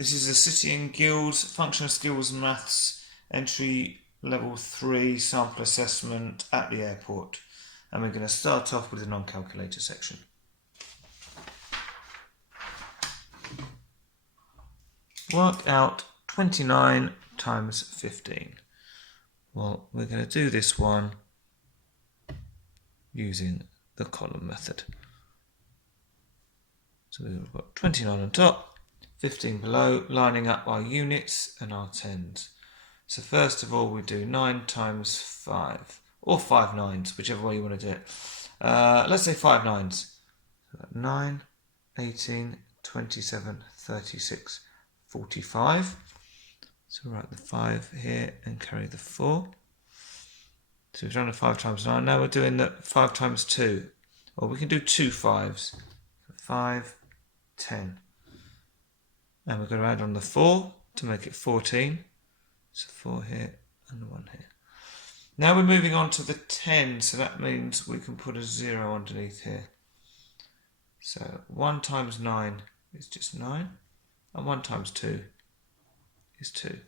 This is the City and Guilds Functional Skills Maths Entry Level 3 Sample Assessment at the airport. And we're going to start off with the non-calculator section. Work out 29 times 15. Well, we're going to do this one using the column method. So we've got 29 on top, 15 below, lining up our units and our tens. So first of all, we do 9 times 5, or 5 nines, whichever way you want to do it. Let's say 5 nines. So 9, 18, 27, 36, 45. So write the 5 here and carry the 4. So we've done the 5 times 9. Now we're doing the 5 times 2. Or we can do 2 5s. 5, 10. And we're going to add on the 4 to make it 14. So 4 here and 1 here. Now we're moving on to the 10. So that means we can put a 0 underneath here. So 1 times 9 is just 9. And 1 times 2 is 2.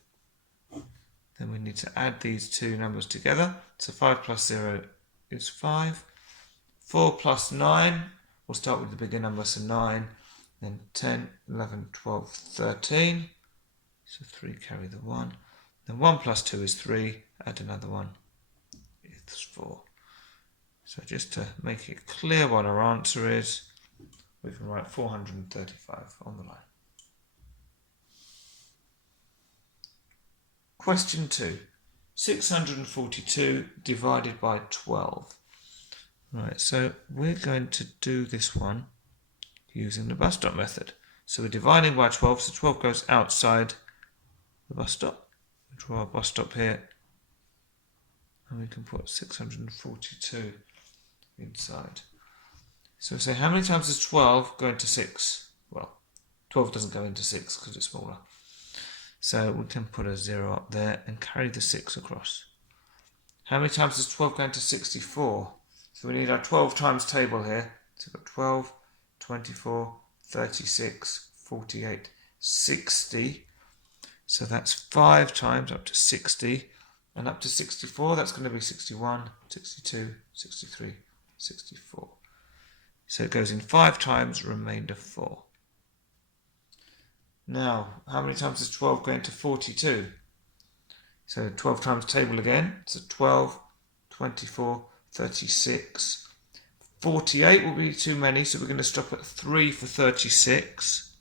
Then we need to add these two numbers together. So 5 plus 0 is 5. 4 plus 9, we'll start with the bigger number, so 9. Then 10, 11, 12, 13. So 3 carry the 1. Then 1 plus 2 is 3. Add another 1. It's 4. So just to make it clear what our answer is, we can write 435 on the line. Question 2. 642 divided by 12. Right, so we're going to do this one using the bus stop method. So we're dividing by 12, so 12 goes outside the bus stop. We draw our bus stop here, and we can put 642 inside. So we say, how many times does 12 go into 6? Well, 12 doesn't go into 6 because it's smaller. So we can put a 0 up there and carry the 6 across. How many times does 12 go into 64? So we need our 12 times table here. So we've got 12, 24, 36, 48, 60. So that's 5 times up to 60. And up to 64, that's going to be 61, 62, 63, 64. So it goes in 5 times, remainder 4. Now, how many times does 12 go into 42? So 12 times table again. So 12, 24, 36. 48 will be too many, so we're going to stop at 3 for 36.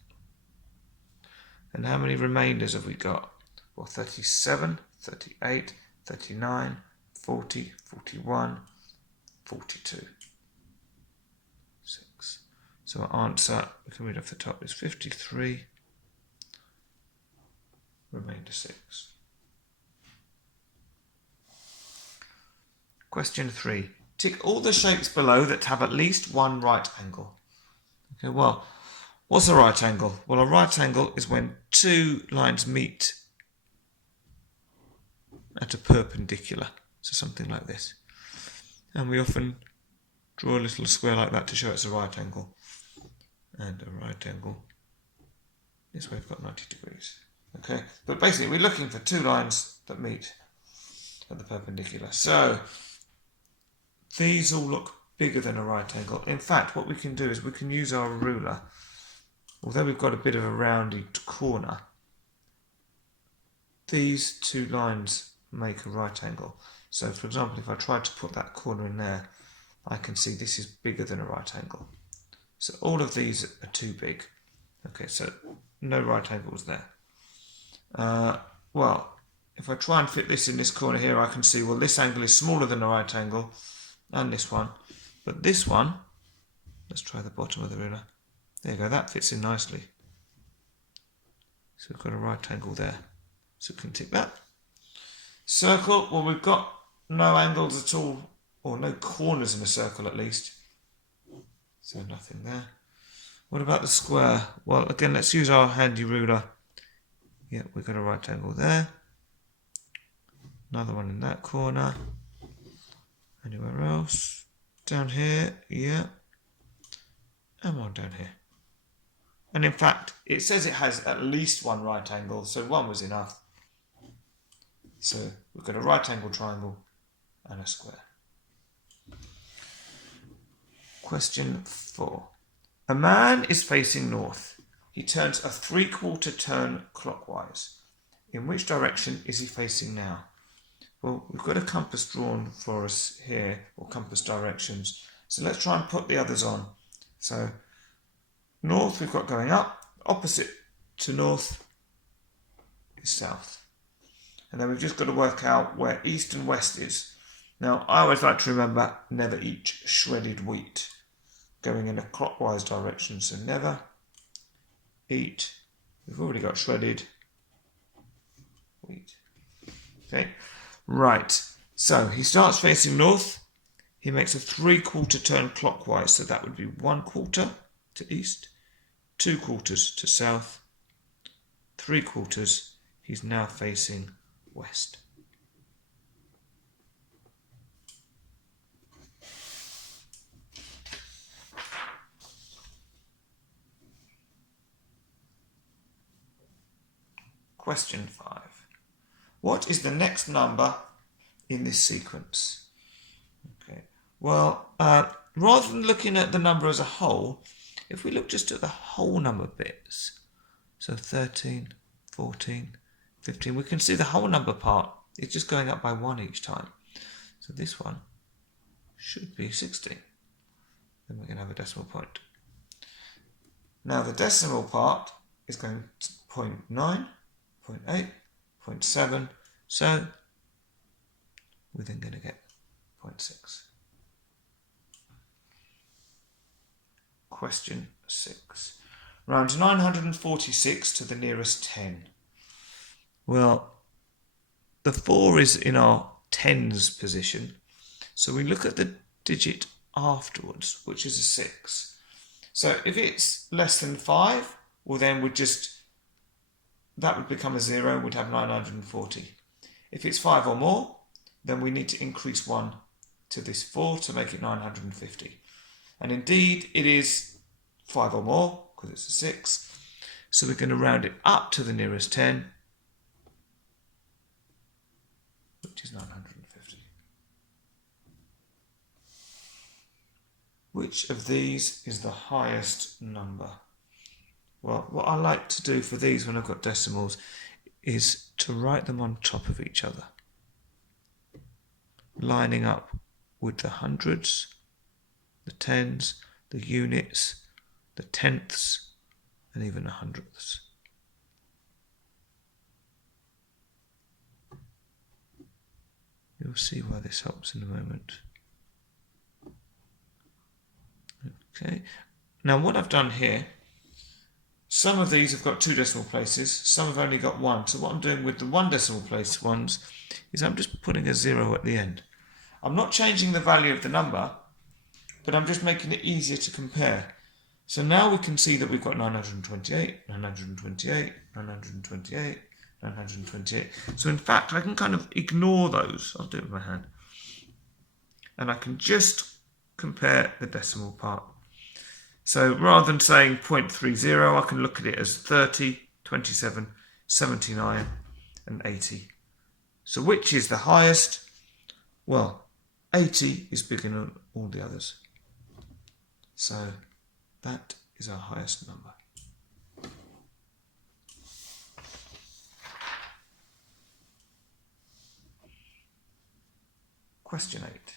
And how many remainders have we got? Well, 37, 38, 39, 40, 41, 42. 6. So our answer, we can read off the top, is 53. Remainder 6. Question 3. Tick all the shapes below that have at least one right angle. Okay, well, what's a right angle? Well, a right angle is when two lines meet at a perpendicular. So something like this. And we often draw a little square like that to show it's a right angle. And a right angle, this way we've got 90 degrees. Okay, but basically we're looking for two lines that meet at the perpendicular. So these all look bigger than a right angle. In fact, what we can do is we can use our ruler. Although we've got a bit of a rounded corner, these two lines make a right angle. So for example, if I tried to put that corner in there, I can see this is bigger than a right angle. So all of these are too big. Okay, so no right angles there. Well, if I try and fit this in this corner here, I can see, well, this angle is smaller than a right angle, and this one. But this one, let's try the bottom of the ruler. There you go, that fits in nicely. So we've got a right angle there. So we can tick that. Circle, well, we've got no angles at all, or no corners in a circle at least. So nothing there. What about the square? Well, again, let's use our handy ruler. Yeah, we've got a right angle there. Another one in that corner. Anywhere else? Down here, yeah. And one down here. And in fact, it says it has at least one right angle, so one was enough. So we've got a right angle triangle and a square. Question 4. A man is facing north. He turns a 3/4 turn clockwise. In which direction is he facing now? Well, we've got a compass drawn for us here, or compass directions. So let's try and put the others on. So north we've got going up, opposite to north is south. And then we've just got to work out where east and west is. Now, I always like to remember, never eat shredded wheat, going in a clockwise direction. So never eat, we've already got shredded wheat. Okay, right. So he starts facing north. He makes a 3/4 turn clockwise. So that would be 1/4 to east, 2/4 to south, 3/4. He's now facing west. Question 5. What is the next number in this sequence? Okay. Well, rather than looking at the number as a whole, if we look just at the whole number bits, so 13, 14, 15, we can see the whole number part is just going up by 1 each time. So this one should be 16. Then we're going to have a decimal point. Now the decimal part is going to 0.9, 0.8, 0.7, so we're then going to get 0.6. Question 6. Round 946 to the nearest 10. Well, the 4 is in our tens position, so we look at the digit afterwards, which is a 6. So if it's less than 5, well then that would become a 0, we'd have 940. If it's 5 or more, then we need to increase 1 to this 4 to make it 950. And indeed, it is 5 or more, because it's a 6. So we're going to round it up to the nearest 10, which is 950. Which of these is the highest number? Well, what I like to do for these when I've got decimals is to write them on top of each other, lining up with the hundreds, the tens, the units, the tenths, and even the hundredths. You'll see why this helps in a moment. Okay, now what I've done here, some of these have got 2 decimal places, some have only got 1. So what I'm doing with the 1 decimal place ones is I'm just putting a 0 at the end. I'm not changing the value of the number, but I'm just making it easier to compare. So now we can see that we've got 928, 928, 928, 928. So in fact, I can kind of ignore those. I'll do it with my hand. And I can just compare the decimal part. So rather than saying 0.30, I can look at it as 30, 27, 79, and 80. So which is the highest? Well, 80 is bigger than all the others. So that is our highest number. Question 8.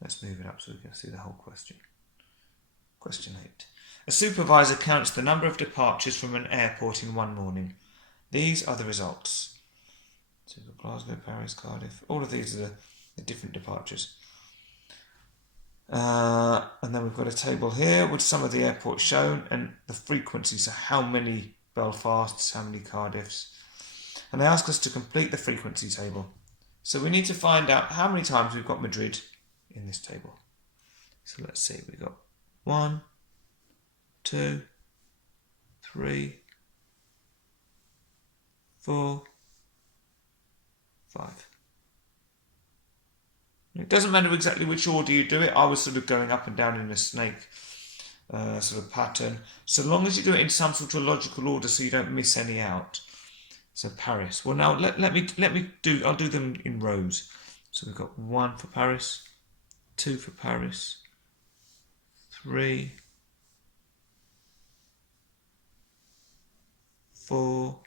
Let's move it up so we can see the whole question. Question 8. A supervisor counts the number of departures from an airport in one morning. These are the results. So Glasgow, Paris, Cardiff. All of these are the different departures. And then we've got a table here with some of the airports shown and the frequency. So how many Belfasts, how many Cardiffs. And they ask us to complete the frequency table. So we need to find out how many times we've got Madrid in this table. So let's see, we've got 1, 2, 3, 4, 5. It doesn't matter exactly which order you do it. I was sort of going up and down in a snake. sort of pattern, so long as you do it in some sort of logical order so you don't miss any out. So Paris. Well, now I'll do them in rows. So we've got 1 for Paris, 2 for Paris, 3, 4,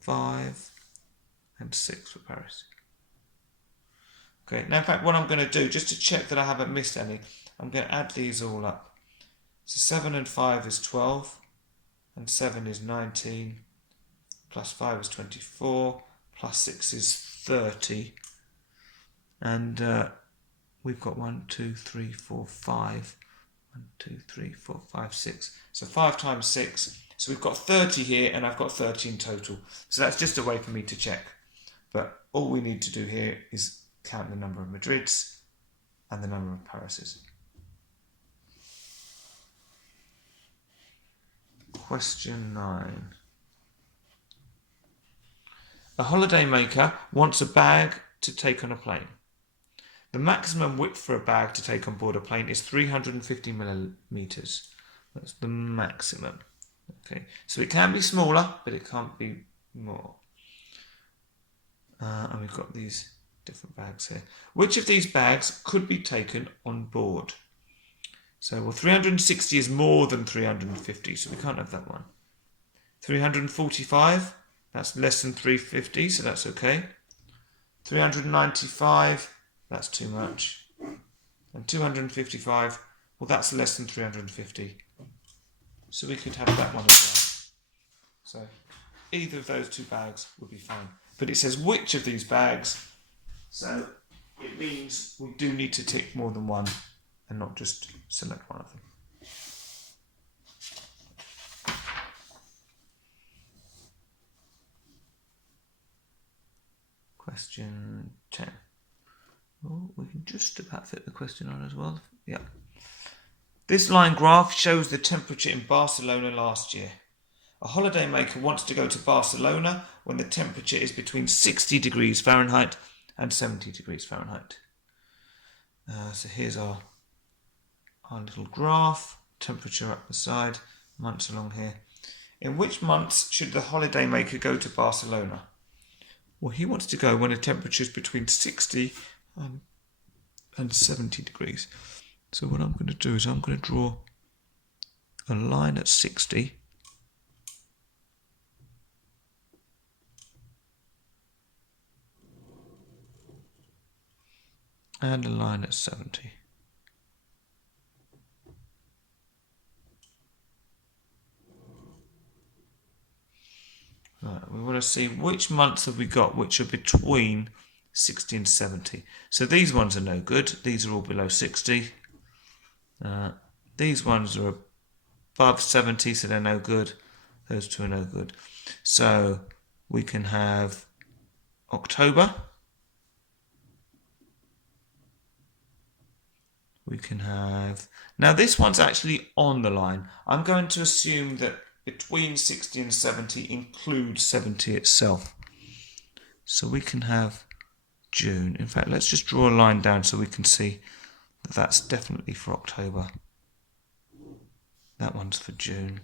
5, and 6 for Paris. Okay, now in fact what I'm going to do, just to check that I haven't missed any, I'm going to add these all up. So 7 and 5 is 12, and 7 is 19, plus 5 is 24, plus 6 is 30, and we've got 1, 2, 3, 4, 5. 1, 2, 3, 4, 5, 6. So 5 times 6. So we've got 30 here, and I've got 30 in total. So that's just a way for me to check. But all we need to do here is count the number of Madrids and the number of Parises. Question 9. A holidaymaker wants a bag to take on a plane. The maximum width for a bag to take on board a plane is 350 millimeters. That's the maximum. Okay, so it can be smaller, but it can't be more. And we've got these different bags here. Which of these bags could be taken on board? So, well, 360 is more than 350, so we can't have that one. 345, that's less than 350, so that's okay. 395, that's too much. And 255, well, that's less than 350. So we could have that one as well. So either of those 2 bags would be fine. But it says which of these bags, so it means we do need to tick more than one and not just select one of them. Question 10. Oh, we can just about fit the question on as well. Yeah. This line graph shows the temperature in Barcelona last year. A holidaymaker wants to go to Barcelona when the temperature is between 60 degrees Fahrenheit and 70 degrees Fahrenheit. So here's our little graph, temperature up the side, months along here. In which months should the holidaymaker go to Barcelona? Well, he wants to go when the temperature is between 60 and 70 degrees. So what I'm going to do is I'm going to draw a line at 60 and a line at 70. Right, we want to see which months have we got which are between 60 and 70. So these ones are no good. These are all below 60. These ones are above 70, so they're no good. Those 2 are no good. So we can have October. We can have... Now this one's actually on the line. I'm going to assume that between 60 and 70 includes 70 itself. So we can have June. In fact, let's just draw a line down so we can see that that's definitely for October. That one's for June.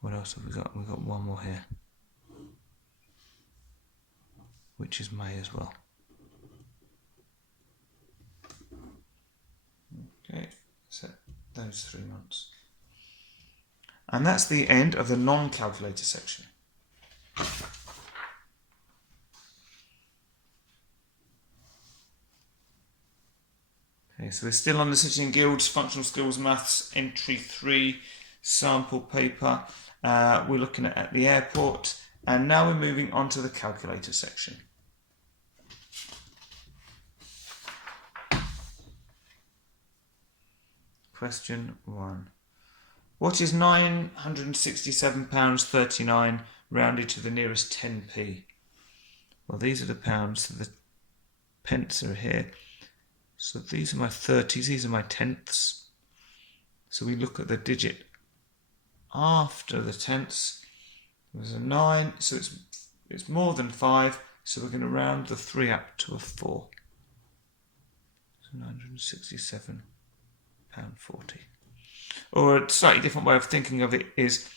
What else have we got? We've got one more here, which is May as well. Okay, so those 3 months. And that's the end of the non-calculator section. Okay, so we're still on the City and Guilds Functional Skills Maths Entry 3 sample paper. We're looking at the airport, and now we're moving on to the calculator section. Question 1. What is £967.39 rounded to the nearest 10p? Well, these are the pounds, so the pence are here. So these are my 30s, these are my tenths. So we look at the digit after the tenths. There's a 9, so it's more than 5, so we're going to round the 3 up to a 4. So £967.40. Or a slightly different way of thinking of it is,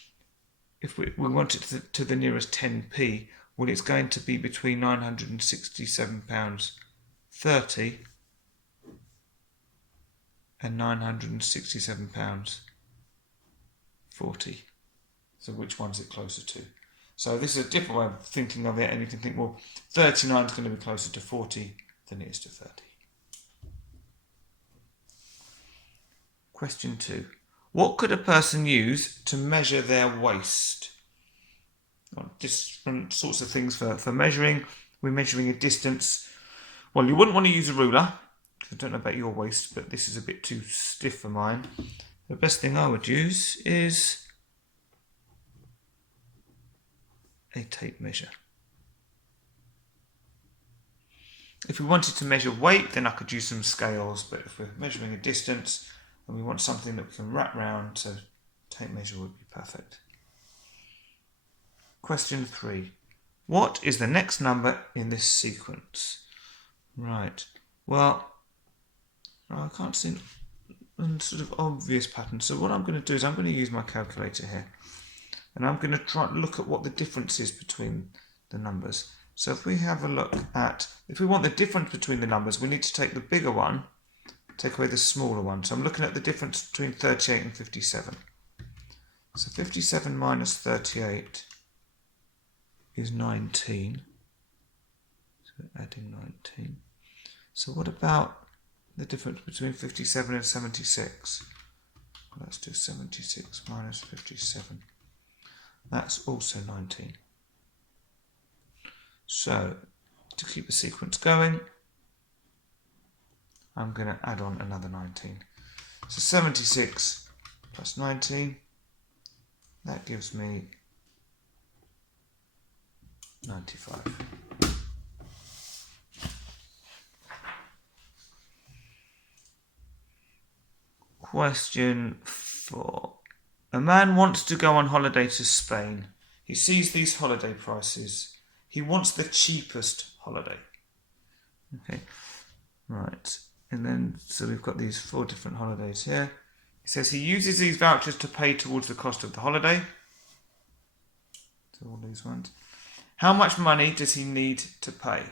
if we want it to the nearest 10p, well, it's going to be between £967.30 and £967.40. So which one's it closer to? So this is a different way of thinking of it, and you can think, well, 39 is going to be closer to 40 than it is to 30. Question 2. What could a person use to measure their waist? Well, different sorts of things for measuring. We're measuring a distance. Well, you wouldn't want to use a ruler. I don't know about your waist, but this is a bit too stiff for mine. The best thing I would use is a tape measure. If we wanted to measure weight, then I could use some scales, but if we're measuring a distance and we want something that we can wrap round, so tape measure would be perfect. Question 3. What is the next number in this sequence? Right, well, I can't see a sort of obvious pattern, so what I'm going to do is I'm going to use my calculator here, and I'm going to try and look at what the difference is between the numbers. So if we have a look at, if we want the difference between the numbers, we need to take the bigger one, take away the smaller one. So I'm looking at the difference between 38 and 57. So 57 minus 38 is 19. So adding 19. So what about the difference between 57 and 76? Well, let's do 76 minus 57. That's also 19. So, to keep the sequence going, I'm going to add on another 19. So 76 plus 19, that gives me 95. Question 4. A man wants to go on holiday to Spain. He sees these holiday prices. He wants the cheapest holiday. Okay, right. And then, so we've got these 4 different holidays here. It says he uses these vouchers to pay towards the cost of the holiday. So all these ones. How much money does he need to pay?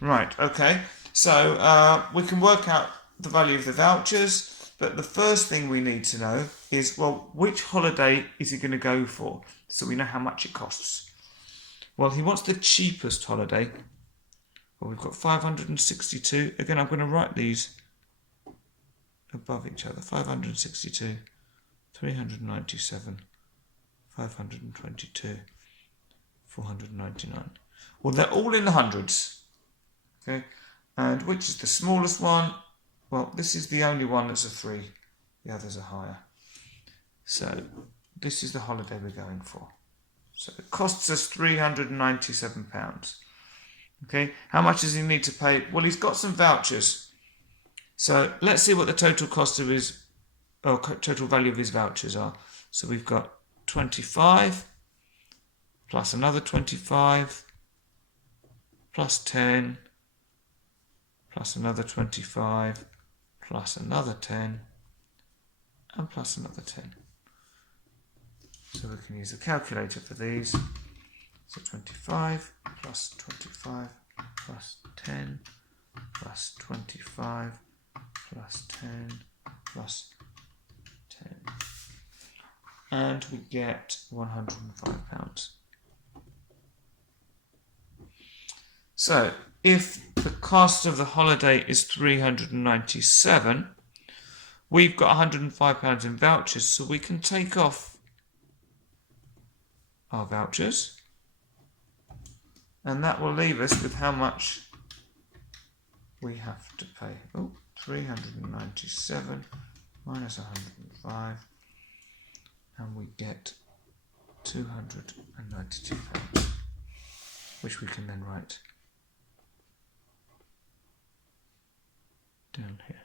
Right, okay. So we can work out the value of the vouchers, but the first thing we need to know is, well, which holiday is he going to go for? So we know how much it costs. Well, he wants the cheapest holiday. Well, we've got 562. Again, I'm going to write these above each other. 562, 397, 522, 499. Well, they're all in the hundreds. Okay, and which is the smallest one? Well, this is the only one that's a 3. The others are higher. So this is the holiday we're going for. So it costs us £397. Okay, how much does he need to pay? Well, he's got some vouchers. So let's see what the total cost of his, or total value of his vouchers are. So we've got 25 plus another 25 plus 10 plus another 25 plus another 10 and plus another 10. So we can use a calculator for these. So 25 plus 25 plus 10 plus 25 plus 10 plus 10. And we get £105. So if the cost of the holiday is 397, we've got £105 in vouchers, so we can take off our vouchers, and that will leave us with how much we have to pay. 397 minus 105, and we get £292, which we can then write down here.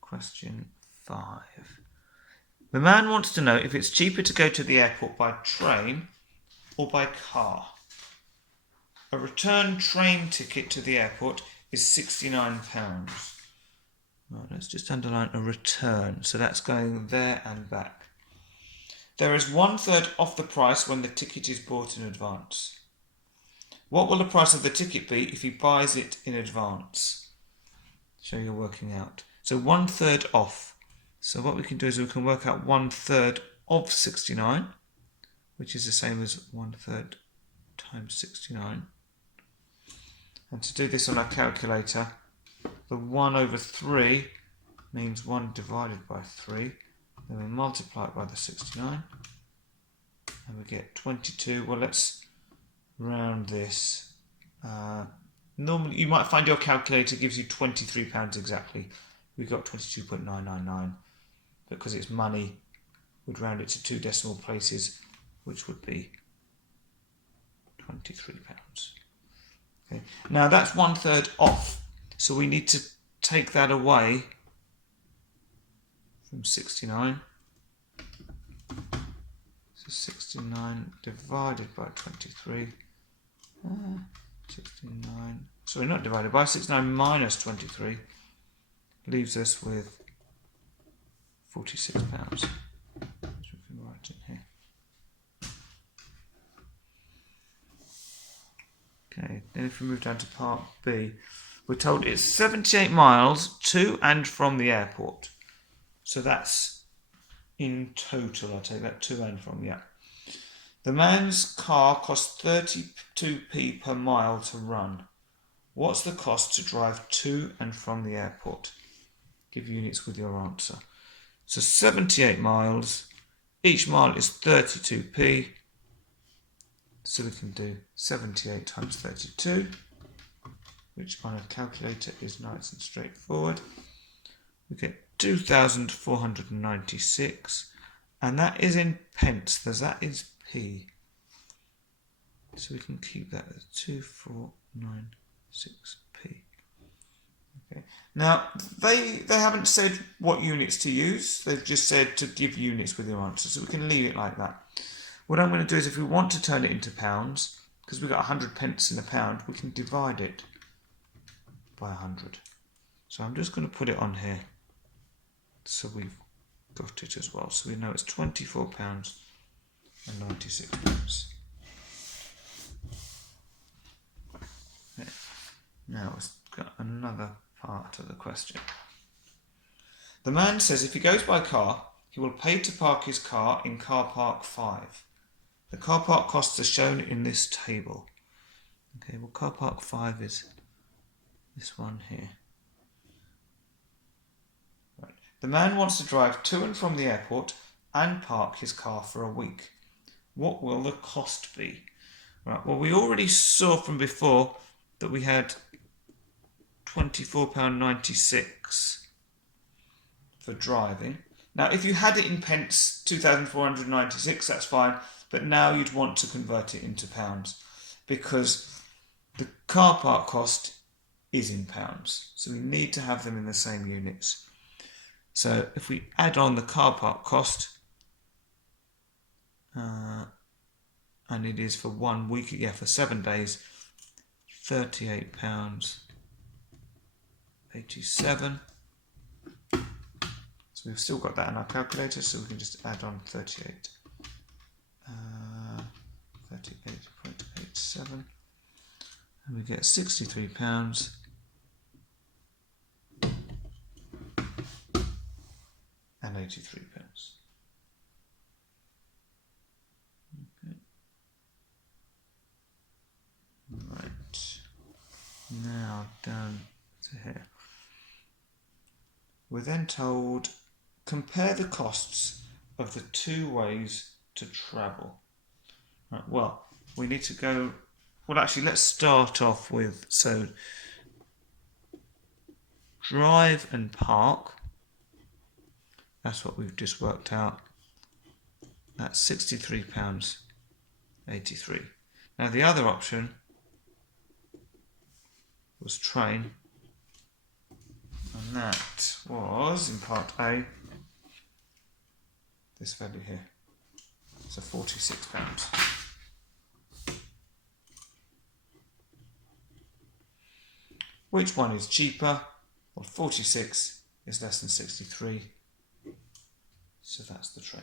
Question 5. The man wants to know if it's cheaper to go to the airport by train or by car. A return train ticket to the airport is £69. Right, let's just underline a return. So that's going there and back. There is 1/3 off the price when the ticket is bought in advance. What will the price of the ticket be if he buys it in advance? So you're working out. So 1/3 off. So what we can do is we can work out 1/3 of 69, which is the same as 1/3 times 69. And to do this on our calculator, the 1/3 means 1 divided by 3. Then we multiply it by the 69 and we get 22. Well, let's round this. Normally you might find your calculator gives you £23 exactly. We got 22.999, because it's money, we'd round it to 2 decimal places, which would be £23. Okay. Now that's 1/3 off, so we need to take that away from 69. So 69 divided by 23. 69. Sorry, not divided by 69 minus 23 leaves us with £46. So we can write it here. Okay, then if we move down to part B, we're told it's 78 miles to and from the airport. So that's in total, I'll take that to and from, yeah. The man's car costs 32p per mile to run. What's the cost to drive to and from the airport? Give units with your answer. So 78 miles, each mile is 32p. So we can do 78 times 32, which on a calculator is nice and straightforward. We get 2,496, and that is in pence, because that is p. So we can keep that as 2496p. Okay. Now they haven't said what units to use. They've just said to give units with your answer, so we can leave it like that. What I'm going to do is, if we want to turn it into pounds, because we've got 100 pence in a pound, we can divide it by 100. So I'm just going to put it on here, so we've got it as well. So we know it's £24.96. Okay. Now we've got another part of the question. The man says if he goes by car, he will pay to park his car in car park 5. The car park costs are shown in this table. Okay, well, car park 5 is this one here. Right. The man wants to drive to and from the airport and park his car for a week. What will the cost be? Right, well, we already saw from before that we had £24.96 for driving. Now, if you had it in pence, 2,496, that's fine. But now you'd want to convert it into pounds, because the car park cost is in pounds. So we need to have them in the same units. So if we add on the car park cost, and it is for 1 week, yeah, for 7 days, £38.87. So we've still got that in our calculator, so we can just add on 38. 38.87, and we get £63 and 83 pence. Okay. Right, now down to here. We're then told, compare the costs of the 2 ways to travel. Right, well, we need to go, well, actually, let's start off with, so drive and park, that's what we've just worked out. That's £63.83. Now the other option was train, and that was, in part A, this value here. So £46. Which one is cheaper? Well, 46 is less than 63, so that's the train.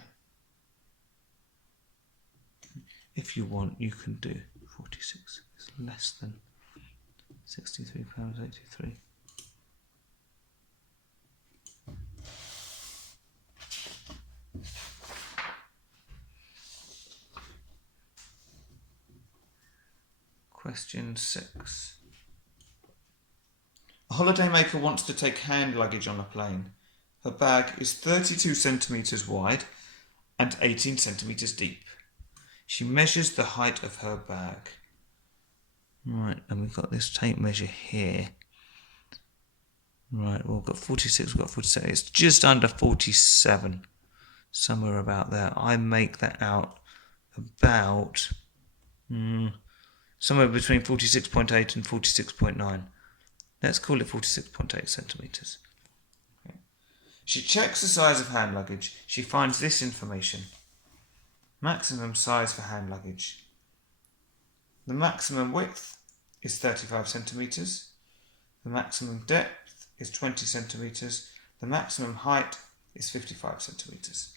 If you want, you can do 46 is less than £63.83. Question 6. A holidaymaker wants to take hand luggage on a plane. Her bag is 32 centimetres wide and 18 centimetres deep. She measures the height of her bag. Right, and we've got this tape measure here. Right, well, we've got 46, we've got 47. It's just under 47, somewhere about there. I make that out about somewhere between 46.8 and 46.9. Let's call it 46.8 centimetres. Okay. She checks the size of hand luggage. She finds this information. Maximum size for hand luggage. The maximum width is 35 centimetres. The maximum depth is 20 centimetres. The maximum height is 55 centimetres.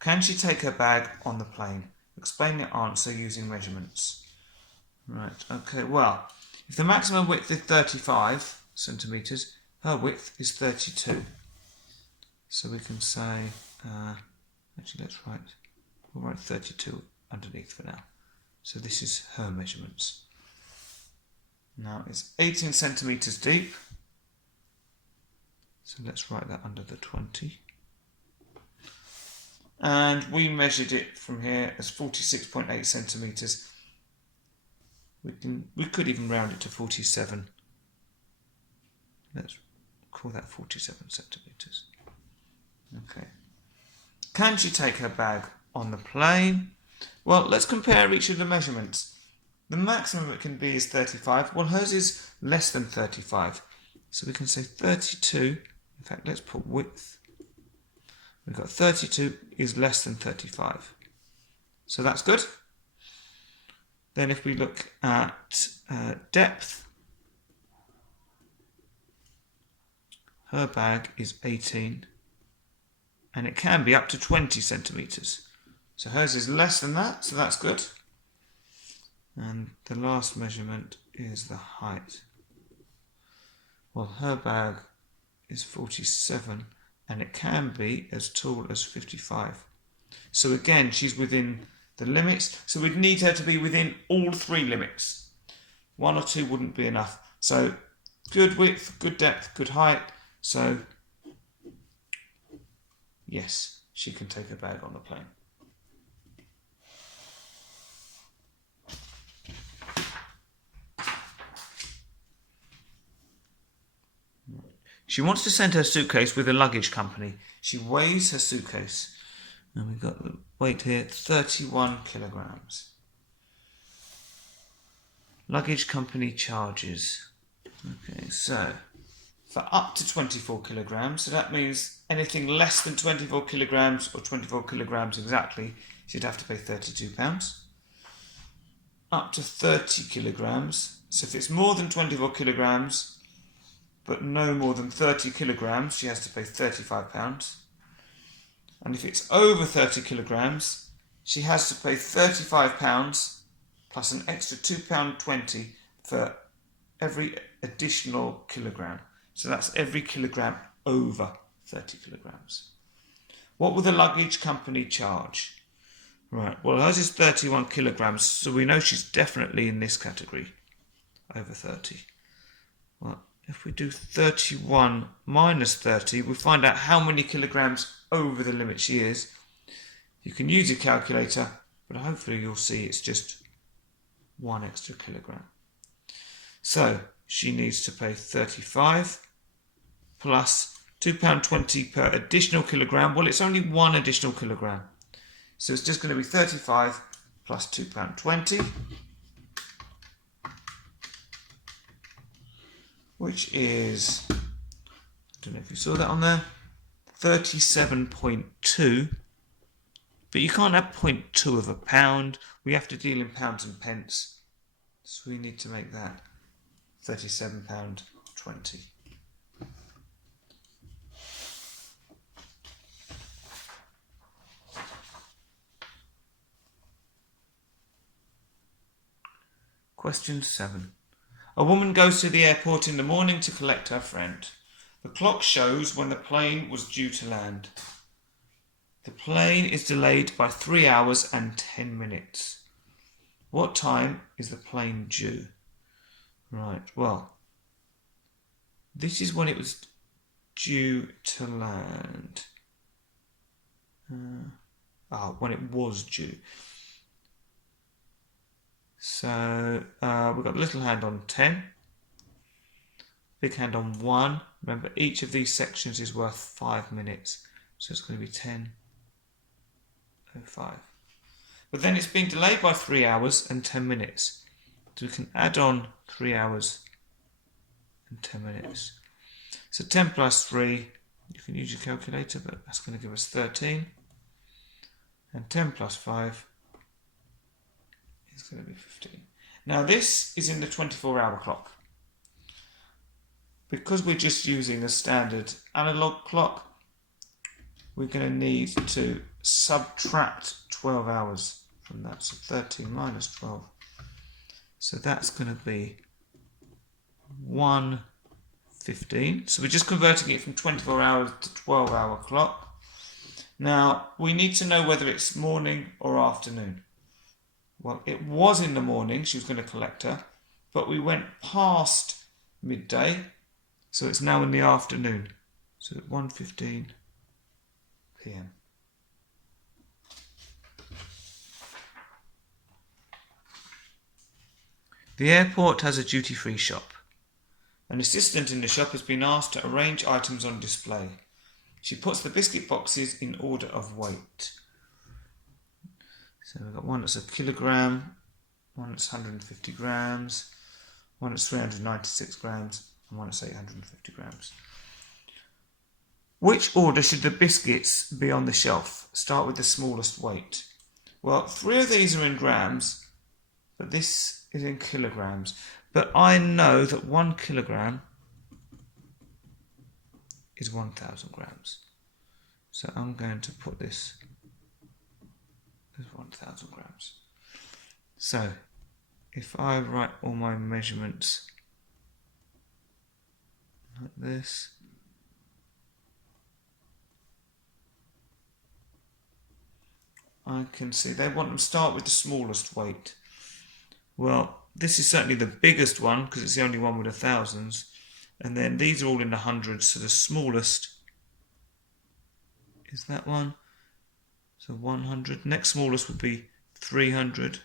Can she take her bag on the plane? Explain your answer using measurements. Right, okay, well, if the maximum width is 35 centimetres, her width is 32. So we can say, actually we'll write 32 underneath for now. So this is her measurements. Now it's 18 centimetres deep. So let's write that under the 20. And we measured it from here as 46.8 centimetres. We could even round it to 47. Let's call that 47 centimetres. Okay. Can she take her bag on the plane? Well, let's compare each of the measurements. The maximum it can be is 35. Well, hers is less than 35. So we can say 32. In fact, let's put width. We've got 32 is less than 35. So that's good. Then if we look at depth, her bag is 18 and it can be up to 20 centimetres. So hers is less than that, so that's good. And the last measurement is the height. Well, her bag is 47 and it can be as tall as 55. So again, she's within the limits. So we'd need her to be within all three limits. One or two wouldn't be enough. So good width, good depth, good height. So yes, she can take her bag on the plane. She wants to send her suitcase with a luggage company. She weighs her suitcase. And we've got the weight here, 31 kilograms. Luggage company charges. Okay, so for up to 24 kilograms, so that means anything less than 24 kilograms or 24 kilograms exactly, she'd have to pay £32. Up to 30 kilograms, so if it's more than 24 kilograms, but no more than 30 kilograms, she has to pay £35. And if it's over 30 kilograms, she has to pay £35 plus an extra £2.20 for every additional kilogram. So that's every kilogram over 30 kilograms. What will the luggage company charge? Right, well, hers is 31 kilograms, so we know she's definitely in this category, over 30. Well, if we do 31 minus 30, we find out how many kilograms over the limit she is. You can use your calculator, but hopefully you'll see it's just one extra kilogram. So she needs to pay 35 plus £2.20 per additional kilogram. Well, it's only one additional kilogram. So it's just going to be 35 plus £2.20, which is, I don't know if you saw that on there, 37.2 But you can't have 0.2 of a pound. We have to deal in pounds and pence. So we need to make that £37.20. Question 7. A woman goes to the airport in the morning to collect her friend. The clock shows when the plane was due to land. The plane is delayed by 3 hours and 10 minutes. What time is the plane due? Right, well, this is when it was due to land. When it was due. So we've got a little hand on 10, big hand on 1. Remember, each of these sections is worth 5 minutes. So it's going to be 10:05. But then it's been delayed by 3 hours and 10 minutes. So we can add on 3 hours and 10 minutes. So 10 plus 3, you can use your calculator, but that's going to give us 13. And 10 plus 5 is going to be 15. Now this is in the 24-hour clock. Because we're just using a standard analog clock, we're going to need to subtract 12 hours from that. So 13 minus 12. So that's going to be 1:15. So we're just converting it from 24 hours to 12-hour clock. Now, we need to know whether it's morning or afternoon. Well, it was in the morning, she was going to collect her, but we went past midday, so it's now in the afternoon. So at 1:15 p.m. The airport has a duty-free shop. An assistant in the shop has been asked to arrange items on display. She puts the biscuit boxes in order of weight. So we've got one that's a kilogram, one that's 150 grams, one that's 396 grams, and one that's 850 grams. Which order should the biscuits be on the shelf? Start with the smallest weight. Well, 3 of these are in grams, but this is in kilograms. But I know that 1 kilogram is 1,000 grams. So I'm going to put this as 1,000 grams. So if I write all my measurements like this, I can see they want them to start with the smallest weight. Well, this is certainly the biggest one because it's the only one with the thousands. And then these are all in the hundreds, so the smallest is that one. So 100. Next smallest would be 300,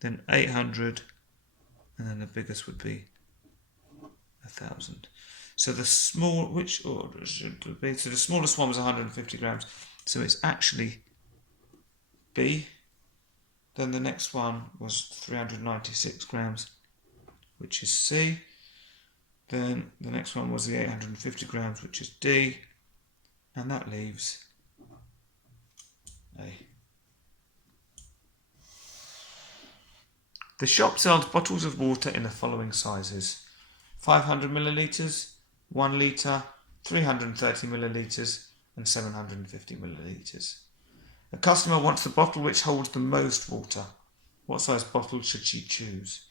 then 800, and then the biggest would be 1,000. So the small, which order should it be? So the smallest one was 150 grams. So it's actually B. Then the next one was 396 grams, which is C. Then the next one was the 850 grams, which is D. And that leaves A. The shop sells bottles of water in the following sizes: 500 millilitres, 1 litre, 330 millilitres, and 750 millilitres. A customer wants the bottle which holds the most water. What size bottle should she choose?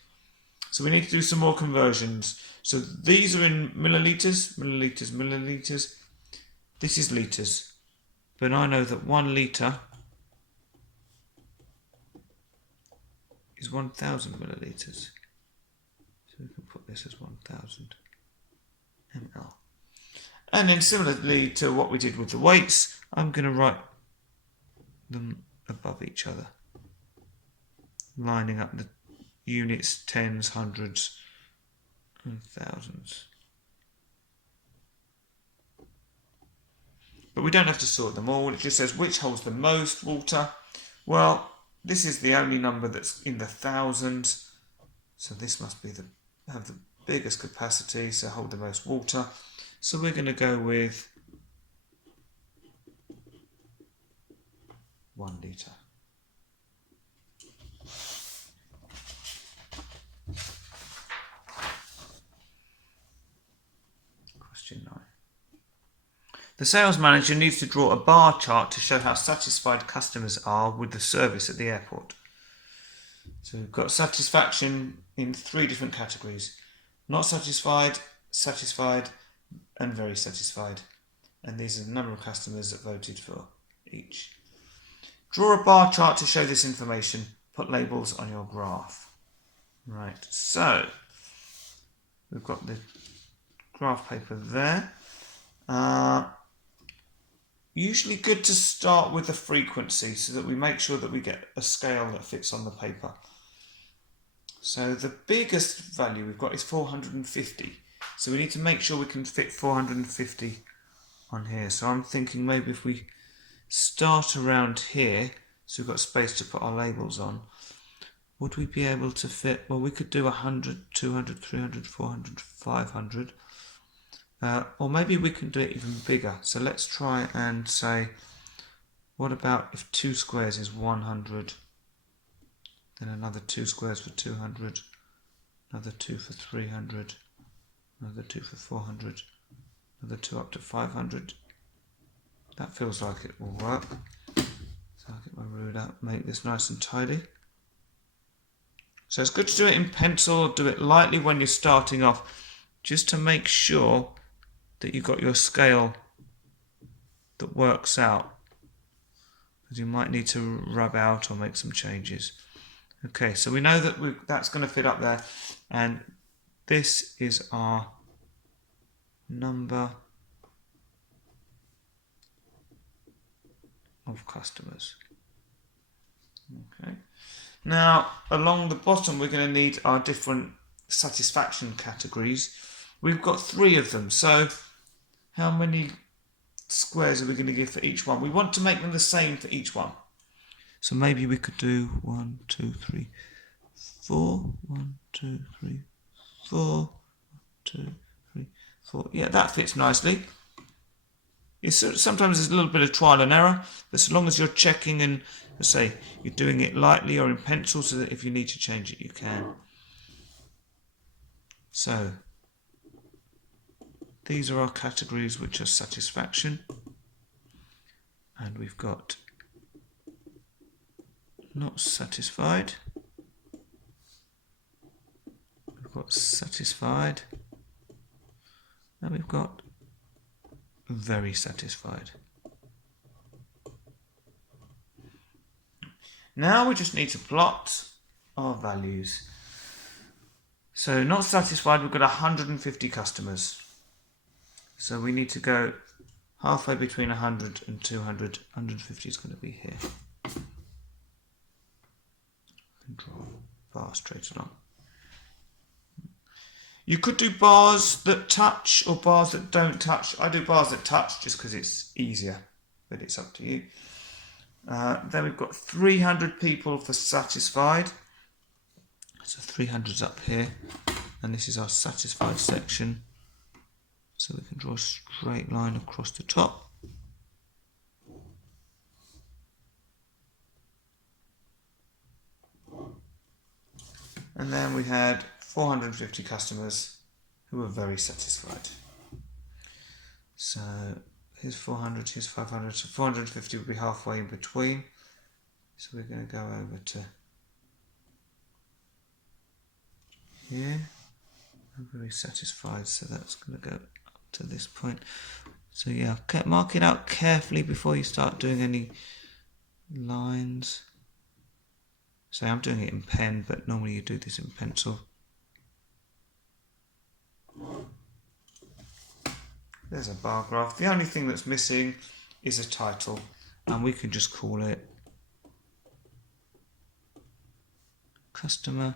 So we need to do some more conversions. So these are in millilitres, millilitres, millilitres. This is litres. But I know that 1 litre is 1,000 millilitres. So we can put this as 1,000 ml. And then similarly to what we did with the weights, I'm going to write them above each other, lining up the units, tens, hundreds, and thousands. But we don't have to sort them all. It just says which holds the most water. Well, this is the only number that's in the thousands, so this must be have the biggest capacity, so hold the most water. So we're going to go with 1 litre. Question 9. The sales manager needs to draw a bar chart to show how satisfied customers are with the service at the airport. So we've got satisfaction in 3 different categories. Not satisfied, satisfied, and very satisfied. And these are the number of customers that voted for each. Draw a bar chart to show this information. Put labels on your graph. Right, so we've got the graph paper there. Usually good to start with the frequency so that we make sure that we get a scale that fits on the paper. So the biggest value we've got is 450. So we need to make sure we can fit 450 on here. So I'm thinking maybe if we start around here, so we've got space to put our labels on, would we be able to fit, well, we could do 100, 200, 300, 400, 500. Or maybe we can do it even bigger. So let's try and say, what about if 2 squares is 100, then another 2 squares for 200, another 2 for 300, another 2 for 400, another 2 up to 500. That feels like it will work. So I'll get my ruler, make this nice and tidy. So it's good to do it in pencil, do it lightly when you're starting off, just to make sure that you've got your scale that works out, because you might need to rub out or make some changes. Okay, so we know that that's going to fit up there, and this is our number of customers. Okay, now along the bottom we're going to need our different satisfaction categories. We've got 3 of them, so how many squares are we going to give for each one? We want to make them the same for each one. So maybe we could do 1, 2, 3, 4. 1, 2, 3, 4. 2, 3, 4. Yeah, that fits nicely. Sometimes there's a little bit of trial and error, but as long as you're checking and, let's say, you're doing it lightly or in pencil, so that if you need to change it, you can. So these are our categories which are satisfaction, and we've got not satisfied, we've got satisfied, and we've got very satisfied. Now we just need to plot our values. So not satisfied, we've got 150 customers. So we need to go halfway between 100 and 200. 150 is going to be here. And draw a bar straight along. You could do bars that touch or bars that don't touch. I do bars that touch just because it's easier, but it's up to you. Then we've got 300 people for satisfied. So 300's up here, and this is our satisfied section. So we can draw a straight line across the top. And then we had 450 customers who were very satisfied. So here's 400, here's 500, so 450 would be halfway in between. So we're going to go over to here. I'm very satisfied, so that's going to go up to this point. So yeah, mark it out carefully before you start doing any lines. So I'm doing it in pen, but normally you do this in pencil. There's a bar graph. The only thing that's missing is a title, and we can just call it Customer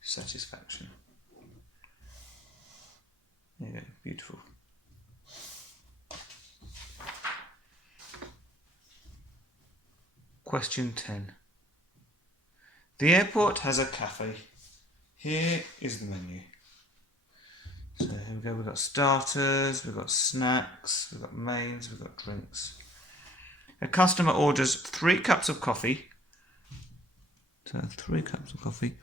Satisfaction. There you go, beautiful. Question 10. The airport has a cafe. Here is the menu. So here we go, we've got starters, we've got snacks, we've got mains, we've got drinks. A customer orders 3 cups of coffee. So 3 cups of coffee,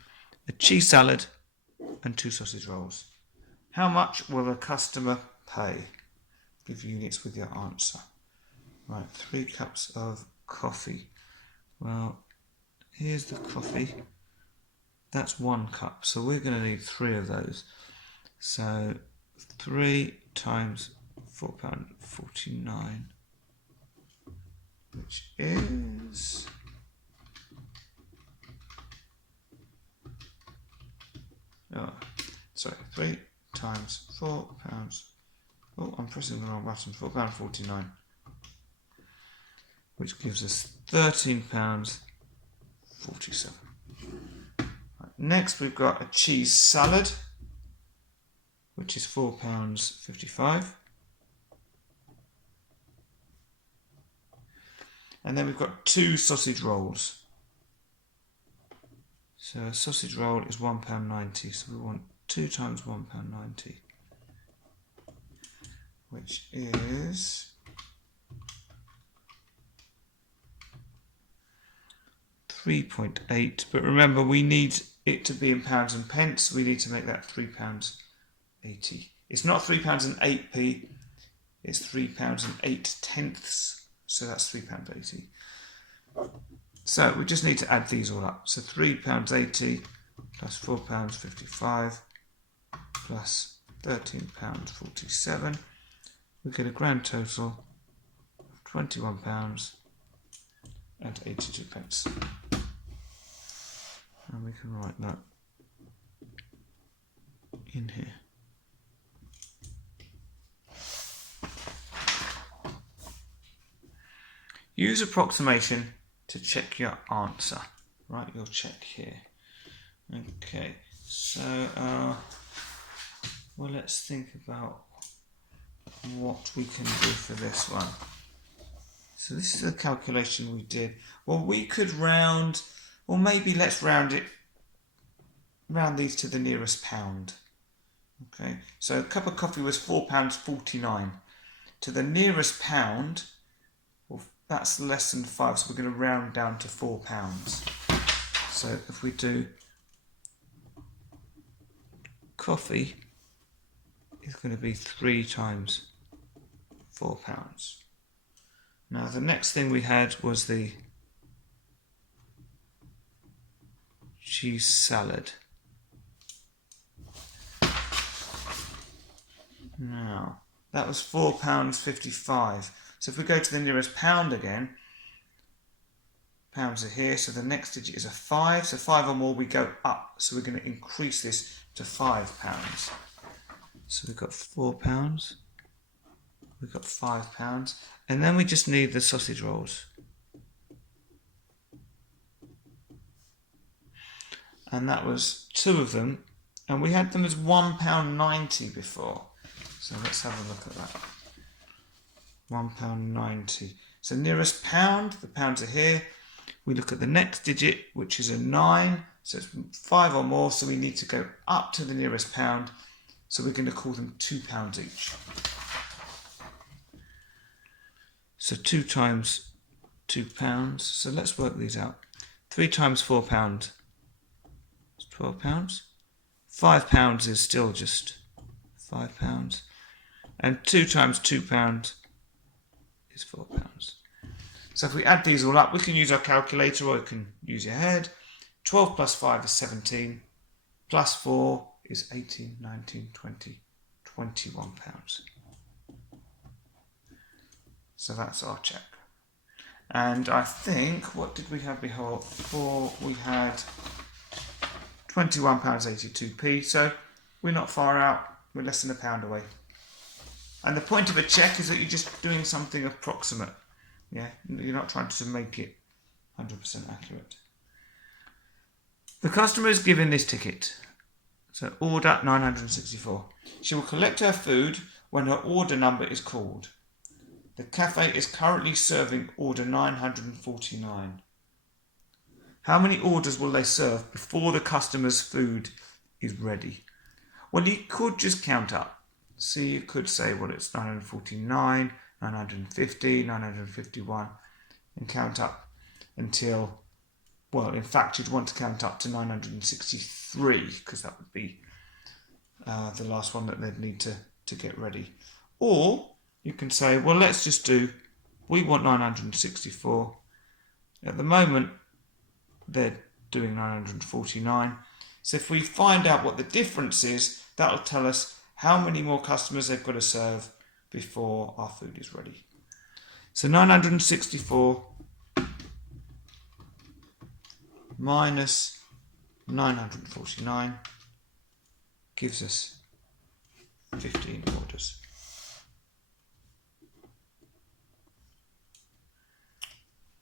a cheese salad and 2 sausage rolls. How much will the customer pay? Give units with your answer. Right, 3 cups of coffee. Well, here's the coffee. That's 1 cup, so we're going to need 3 of those. So 3 times £4.49, which is... Oh, sorry, 3 times £4. Oh, I'm pressing the wrong button. £4.49, which gives us £13.47. Right, next, we've got a cheese salad, which is £4.55. And then we've got 2 sausage rolls. So a sausage roll is £1.90, so we want 2 times £1.90, which is £3.8. But remember, we need it to be in pounds and pence. We need to make that £3.80. It's not £3.08p. It's £3.08. So that's £3.80. So we just need to add these all up. So £3.80 plus £4.55 plus £13.47. We get a grand total of £21.82. And we can write that in here. Use approximation to check your answer. Right, you'll check here. Okay, so well, let's think about what we can do for this one. So this is the calculation we did. Well, we could round, or maybe let's round these to the nearest pound. Okay, so a cup of coffee was £4.49. To the nearest pound, well, that's less than 5, so we're going to round down to £4. So if we do coffee, is going to be 3 times £4. Now the next thing we had was the cheese salad. Now that was £4.55. So if we go to the nearest pound again, pounds are here, so the next digit is a 5. So 5 or more, we go up. So we're going to increase this to £5. So we've got £4, we've got £5, and then we just need the sausage rolls. And that was 2 of them, and we had them as £1.90 before. So let's have a look at that. £1.90. So nearest pound, the pounds are here. We look at the next digit, which is a 9. So it's 5 or more, so we need to go up to the nearest pound. So we're going to call them £2 each. So 2 times £2. So let's work these out. 3 times £4 is £12. £5 is still just £5. And 2 times £2 is £4. So if we add these all up, we can use our calculator or you can use your head. 12 plus 5 is 17, plus 4 is 18, 19, 20, £21. So that's our check. And I think, what did we have before? We had £21.82p, so we're not far out, we're less than £1 away. And the point of a check is that you're just doing something approximate. Yeah, you're not trying to make it 100% accurate. The customer is given this ticket. So order 964. She will collect her food when her order number is called. The cafe is currently serving order 949. How many orders will they serve before the customer's food is ready? Well, you could just count up. So you could say, well, it's 949, 950, 951, and count up until, well, in fact, you'd want to count up to 963, because that would be the last one that they'd need to get ready. Or you can say, well, let's just do, we want 964. At the moment, they're doing 949. So if we find out what the difference is, that'll tell us how many more customers they've got to serve before our food is ready. So 964 minus 949 gives us 15 orders.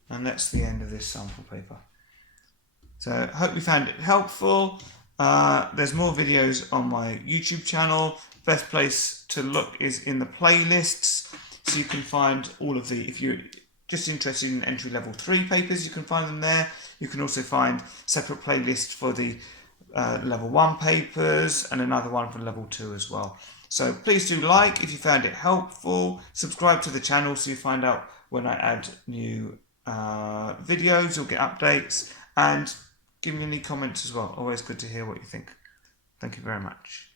And that's the end of this sample paper. So I hope you found it helpful. There's more videos on my YouTube channel. Best place to look is in the playlists. So you can find all of the, if you're just interested in entry level 3 papers, you can find them there. You can also find separate playlists for the level 1 papers and another one for level 2 as well. So please do like if you found it helpful. Subscribe to the channel so you find out when I add new videos or get updates, and give me any comments as well. Always good to hear what you think. Thank you very much.